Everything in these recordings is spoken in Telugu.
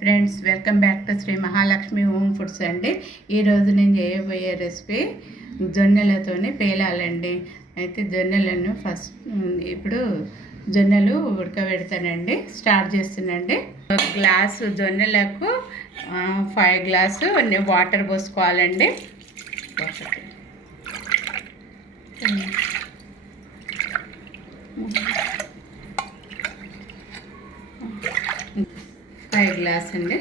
Friends, welcome back to Shri Mahalakshmi home foods అండి. ఈరోజు నేను చేయబోయే రెసిపీ జొన్నెలతోనే పేలాలండి. అయితే జొన్నెలను ఇప్పుడు జొన్నలు ఉడకబెడతానండి. స్టార్ట్ చేస్తున్నాండి. ఒక గ్లాసు జొన్నెలకు 5 గ్లాసు వాటర్ పోసుకోవాలండి. ఫైవ్ గ్లాస్ అండి.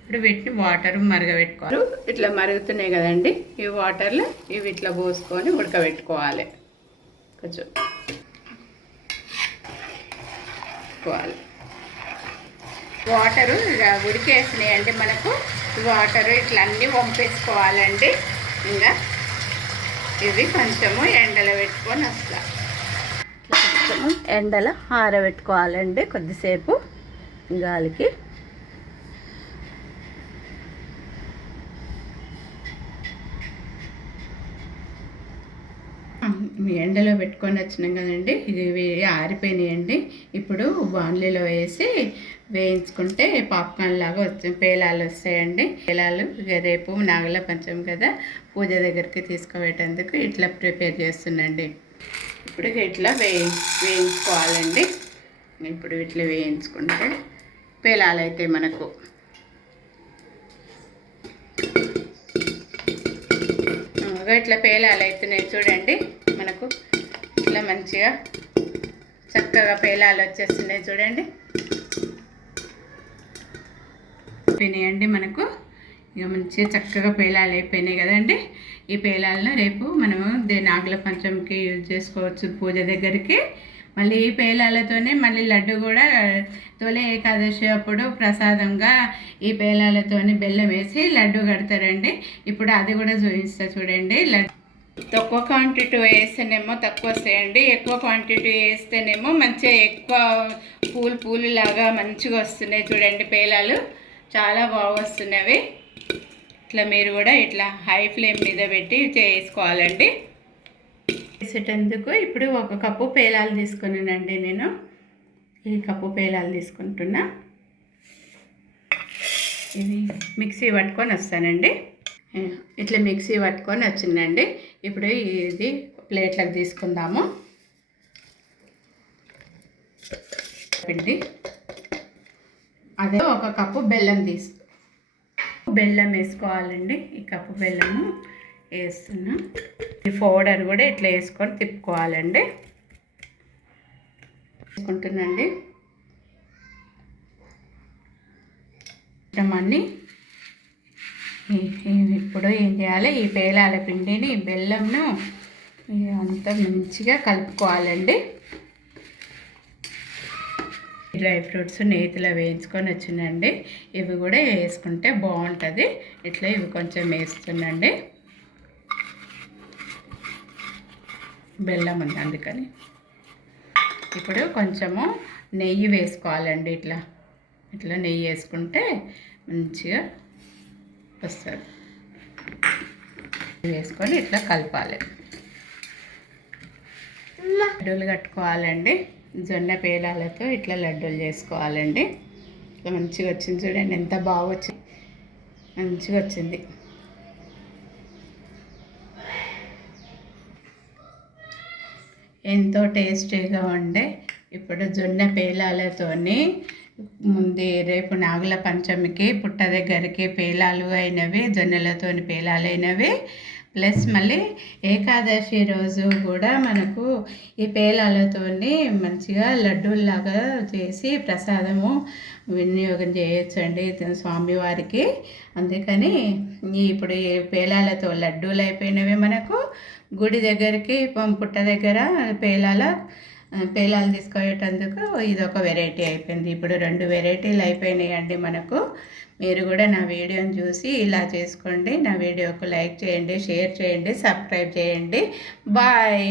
ఇప్పుడు వీటిని వాటర్ మరగబెట్టుకోవాలి. ఇట్లా మరుగుతున్నాయి కదండి, ఈ వాటర్లో ఇవి ఇట్లా పోసుకొని ఉడకబెట్టుకోవాలి. కొంచెం వాటరు ఇక ఉడికేసినాయండి. మనకు వాటరు ఇట్లా అన్నీ వంపేసుకోవాలండి. ఇంకా ఇవి కొంచెము ఎండలో పెట్టుకొని వస్తా. కొంచెము ఎండలో ఆరబెట్టుకోవాలండి కొద్దిసేపు గాలికి. ఎండలో పెట్టుకొని వచ్చినాం కదండి, ఇది ఆరిపోయినాయండి. ఇప్పుడు బాండ్లీలో వేసి వేయించుకుంటే పాప్కార్న్ లాగా పేలాలు వస్తాయండి. పేలాలు రేపు నాగల పంచమి కదా, పూజ దగ్గరికి తీసుకుపోయేటందుకు ఇట్లా ప్రిపేర్ చేస్తున్నాండి. ఇప్పుడు ఇట్లా వేయించుకోవాలండి. ఇప్పుడు ఇట్లా వేయించుకుంటే పేలాలు అయితే మనకు ఇట్లా పేలాలు అవుతున్నాయి చూడండి. మనకు ఇట్లా మంచిగా చక్కగా పేలాలు వచ్చేస్తున్నాయి చూడండి. అయిపోయినాయండి మనకు. ఇక మంచిగా చక్కగా పేలాలు అయిపోయినాయి కదండి. ఈ పేలాలను రేపు మనము నాగుల పంచమికి యూజ్ చేసుకోవచ్చు పూజ దగ్గరికి. మళ్ళీ ఈ పేలాలతోనే మళ్ళీ లడ్డు కూడా తొలి ఏకాదశి అప్పుడు ప్రసాదంగా ఈ పేలాలతోని బెల్లం వేసి లడ్డు కడతారండి. ఇప్పుడు అది కూడా చూపిస్తా చూడండి. లడ్డు తక్కువ క్వాంటిటీ వేస్తేనేమో తక్కువ వస్తాయండి, ఎక్కువ క్వాంటిటీ వేస్తేనేమో మంచిగా ఎక్కువ పూలు లాగా మంచిగా వస్తున్నాయి చూడండి. పేలాలు చాలా బాగా వస్తున్నవి. ఇట్లా మీరు కూడా ఇట్లా హై ఫ్లేమ్ మీద పెట్టి చేసుకోవాలండి. వేసేటందుకు ఇప్పుడు 1 కప్పు పేలాలు తీసుకున్నానండి. నేను ఈ కప్పు పేలాలు తీసుకుంటున్నా. ఇది మిక్సీ పట్టుకొని వస్తానండి. ఇట్లా మిక్సీ పట్టుకొని వచ్చిందండి. ఇప్పుడు ఇది ప్లేట్లకు తీసుకుందాము. పిండి అదే 1 కప్పు బెల్లం వేసుకోవాలండి. ఈ కప్పు బెల్లము వేస్తున్నా. ఈ పౌడర్ కూడా ఇట్లా వేసుకొని తిప్పుకోవాలండి. వేసుకుంటున్నాండి. అన్నీ ఇప్పుడు ఏం చేయాలి, ఈ పేలాల పిండిని బెల్లంను అంతా మంచిగా కలుపుకోవాలండి. డ్రై ఫ్రూట్స్ నేతిలో వేయించుకొని వచ్చిందండి. ఇవి కూడా వేసుకుంటే బాగుంటుంది. ఇట్లా ఇవి కొంచెం వేస్తున్నాండి. బెల్లం ఉంది అందుకని. ఇప్పుడు కొంచెము నెయ్యి వేసుకోవాలండి. ఇట్లా నెయ్యి వేసుకుంటే మంచిగా వస్తుంది. వేసుకొని ఇట్లా కలపాలి. లడ్డూలు కట్టుకోవాలండి. జొన్న పేలాలతో ఇట్లా లడ్డూలు చేసుకోవాలండి. ఇట్లా మంచిగా వచ్చింది చూడండి, ఎంత బాగా వచ్చింది, మంచిగా వచ్చింది. ఎంతో టేస్టీగా ఉండే ఇప్పుడు జొన్న పేలాలతోని రేపు నాగుల పంచమికి పుట్ట దగ్గరికి పేలాలు అయినవి, జొన్నలతోని పేలాలు అయినవి. ప్లస్ మళ్ళీ ఏకాదశి రోజు కూడా మనకు ఈ పేలాలతోని మంచిగా లడ్డూల్లాగా చేసి ప్రసాదము వినియోగం చేయొచ్చండి స్వామివారికి. అందుకని ఇప్పుడు ఈ పేలాలతో లడ్డూలు అయిపోయినవి మనకు. గుడి దగ్గరికి పుట్ట దగ్గర పేలాలు తీసుకుపోయేటందుకు ఇదొక వెరైటీ అయిపోయింది. ఇప్పుడు 2 వెరైటీలు అయిపోయినాయండి మనకు. మీరు కూడా నా వీడియోని చూసి ఇలా చేసుకోండి. నా వీడియోకు లైక్ చేయండి, షేర్ చేయండి, సబ్స్క్రైబ్ చేయండి. బాయ్.